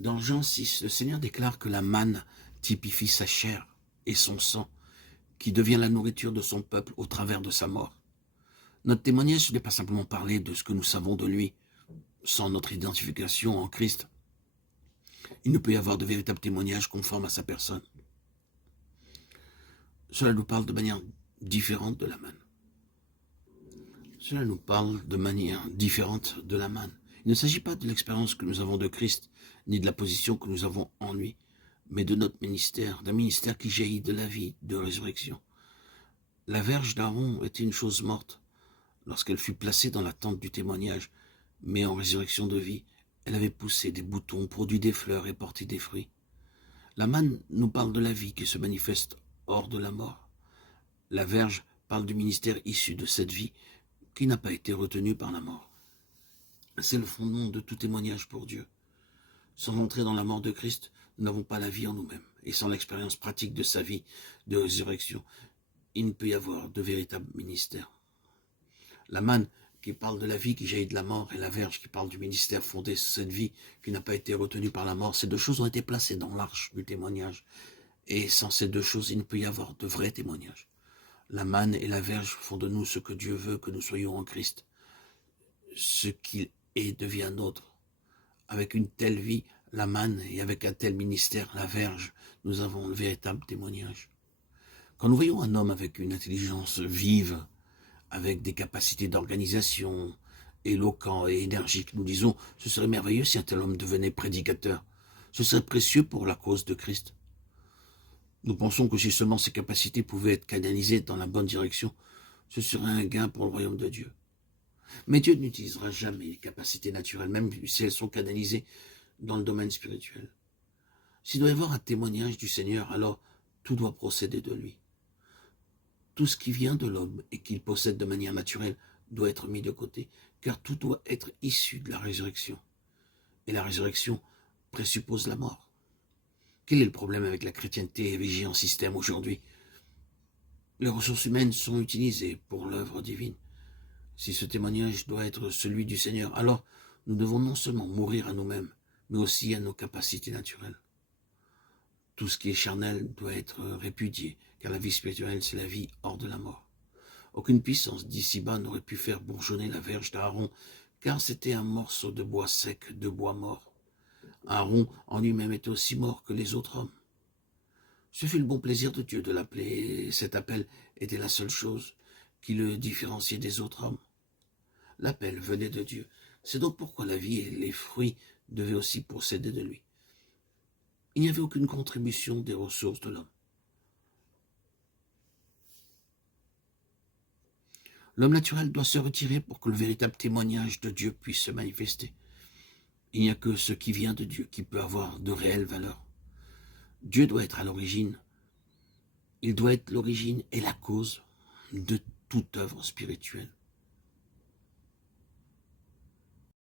Dans Jean 6, le Seigneur déclare que la manne typifie sa chair et son sang, qui devient la nourriture de son peuple au travers de sa mort. Notre témoignage, ce n'est pas simplement parler de ce que nous savons de lui, sans notre identification en Christ. Il ne peut y avoir de véritable témoignage conforme à sa personne. Cela nous parle de manière différente de la manne. Cela nous parle de manière différente de la manne. Il ne s'agit pas de l'expérience que nous avons de Christ, ni de la position que nous avons en lui, mais de notre ministère, d'un ministère qui jaillit de la vie, de résurrection. La verge d'Aaron était une chose morte lorsqu'elle fut placée dans la tente du témoignage, mais en résurrection de vie, elle avait poussé des boutons, produit des fleurs et porté des fruits. La manne nous parle de la vie qui se manifeste hors de la mort. La verge parle du ministère issu de cette vie qui n'a pas été retenu par la mort. C'est le fondement de tout témoignage pour Dieu. Sans entrer dans la mort de Christ, nous n'avons pas la vie en nous-mêmes. Et sans l'expérience pratique de sa vie de résurrection, il ne peut y avoir de véritable ministère. La manne qui parle de la vie qui jaillit de la mort et la verge qui parle du ministère fondé sur cette vie qui n'a pas été retenue par la mort, ces deux choses ont été placées dans l'arche du témoignage. Et sans ces deux choses, il ne peut y avoir de vrai témoignage. La manne et la verge font de nous ce que Dieu veut que nous soyons en Christ. Ce qu'il est devient nôtre. Avec une telle vie, la manne, et avec un tel ministère, la verge, nous avons le véritable témoignage. Quand nous voyons un homme avec une intelligence vive, avec des capacités d'organisation, éloquent et énergique, nous disons, ce serait merveilleux si un tel homme devenait prédicateur. Ce serait précieux pour la cause de Christ. Nous pensons que si seulement ces capacités pouvaient être canalisées dans la bonne direction, ce serait un gain pour le royaume de Dieu. Mais Dieu n'utilisera jamais les capacités naturelles, même si elles sont canalisées dans le domaine spirituel. S'il doit y avoir un témoignage du Seigneur, alors tout doit procéder de lui. Tout ce qui vient de l'homme et qu'il possède de manière naturelle doit être mis de côté, car tout doit être issu de la résurrection. Et la résurrection présuppose la mort. Quel est le problème avec la chrétienté érigée en système aujourd'hui? Les ressources humaines sont utilisées pour l'œuvre divine. Si ce témoignage doit être celui du Seigneur, alors nous devons non seulement mourir à nous-mêmes, mais aussi à nos capacités naturelles. Tout ce qui est charnel doit être répudié, car la vie spirituelle, c'est la vie hors de la mort. Aucune puissance d'ici-bas n'aurait pu faire bourgeonner la verge d'Aaron, car c'était un morceau de bois sec, de bois mort. Aaron en lui-même était aussi mort que les autres hommes. Ce fut le bon plaisir de Dieu de l'appeler, et cet appel était la seule chose qui le différenciait des autres hommes. L'appel venait de Dieu. C'est donc pourquoi la vie et les fruits devaient aussi procéder de lui. Il n'y avait aucune contribution des ressources de l'homme. L'homme naturel doit se retirer pour que le véritable témoignage de Dieu puisse se manifester. Il n'y a que ce qui vient de Dieu qui peut avoir de réelles valeurs. Dieu doit être à l'origine. Il doit être l'origine et la cause de toute œuvre spirituelle.